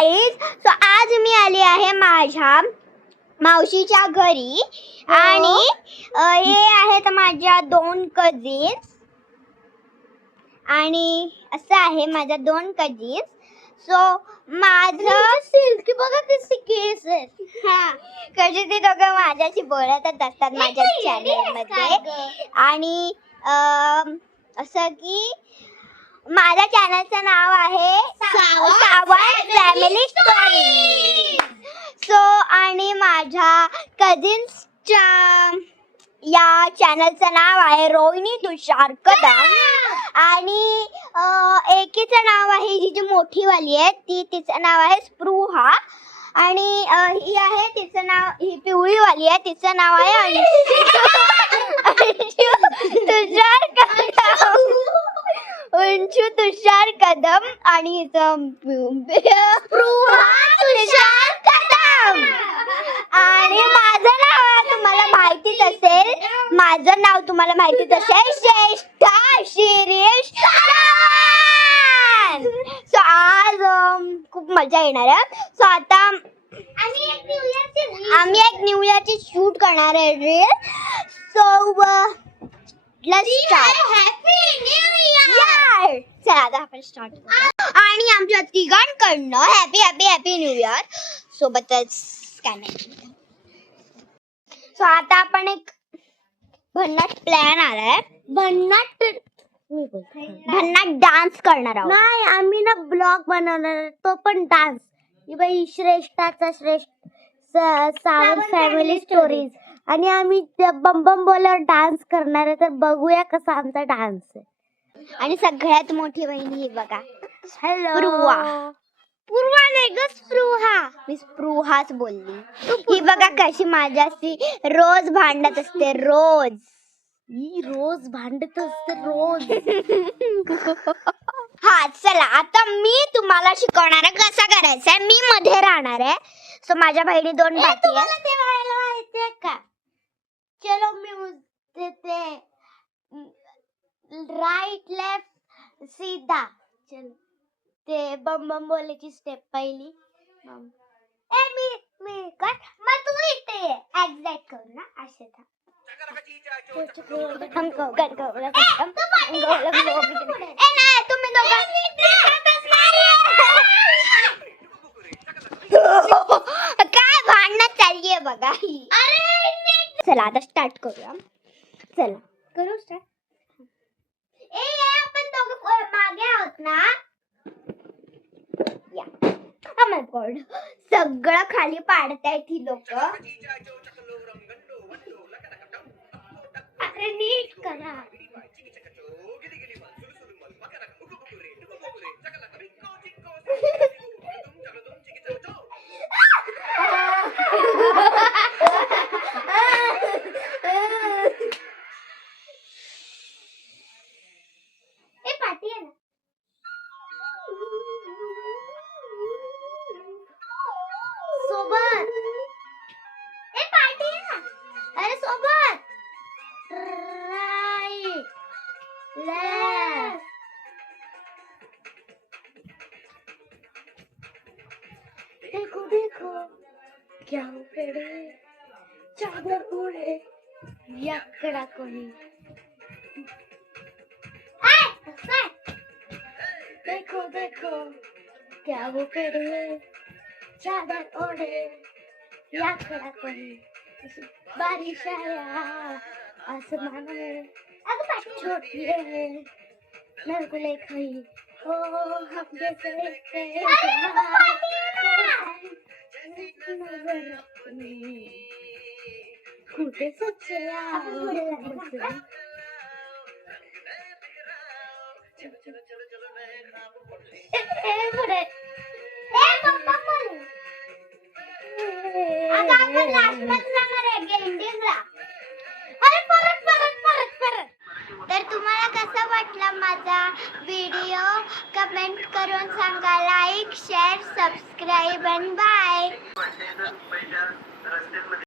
Guys, so आज मी आली आहे माझ्या मावशीच्या घरी आणि हे आहेत माझ्या 2 कझिन्स आणि असं आहे माझ्या 2 कझिन्स. सो माझं सिल्की बघा किती केस आहे. हा, कशी ते दोघं माझ्याशी बोलतच असतात माझ्या चॅनल मध्ये. आणि असं की माझ्या चॅनलचं नाव आहे सावंत फॅमिली स्टोरी. सो आणि माझ्या कझिन्सच्या या चॅनलचं नाव आहे रोहिणी तुषार कदम. आणि एकीचं नाव आहे, ही जी मोठीवाली आहे तिचं नाव आहे स्पृहा. आणि ही आहे तिचं नाव, ही पिवळीवाली आहे तिचं नाव आहे अंशू तुषार कदम आणि स्पृहा तुषार कदम. आणि माझं नाव तुम्हाला माहितीच असेल, माझं नाव तुम्हाला माहितीच असेल, श्रेष्ठा शिरीष. सो आज खूप मजा येणार आहे. सो आता आम्ही एक न्यू इयरची शूट करणार आहे रील. So let's start. चला आता आपण स्टार्ट करूया. आणि आमच्या तिघांकडनं happy happy happy new year सोबतच काय नाही. सो आता आपण एक भन्नाट प्लॅन आलाय. भन्नाट डान्स करणार आहोत. नाही, आम्ही ना ब्लॉग बनवणार, तो पण डान्स. बाई श्रेष्ठाचा सावंत फॅमिली स्टोरीज. आणि आम्ही बम बम बोलवर डान्स करणार आहे, तर बघूया कसा आमचा डान्स आहे. आणि सगळ्यात मोठी बहिणी ही बघा, हॅलो पूर्वा नाही ग, स्पृहा. मी स्पृहाच बोलली. ही बघा कशी माझ्याशी रोज भांडत असते, रोज भांडत असते रोज. हा चला आता मी तुम्हाला शिकवणार आहे कसं करायचंय. मी मध्ये राहणार आहे. सो माझ्या बहिणी 2 बाकी आहेत. ते व्हायला माहितीये का? चलो मी देते राईट लेफ्ट सीधा. चल, ते बम बम बोलायची स्टेप पहिली. मी काय मग तू इथे एक्झॅक्ट कर ना, असे था. काय भांडणं चाललीये बघा. चला आता स्टार्ट करूया. चला करू स्टार्ट. आपण दोघं मागे आहोत ना. या oh my God. सगळं खाली पाडतायत ही लोक. अरे नीट करा. सोबत पार्टी आहे ना. अरे सोबत राईट लेफ्ट. देखो देखो क्या उड़े चादर उड़े याकडा कोणी. देखो देखो क्या वो करे चादर ओढ़े याकडा कोणी. बारिश आया आसमान में छोटी है नरगुले खाई हो हम जैसे खुदे सच्चे तर तुम्हाला कसा वाटला माझा व्हिडिओ कमेंट करून सांगा. लाईक शेअर सबस्क्राईब आणि बाय.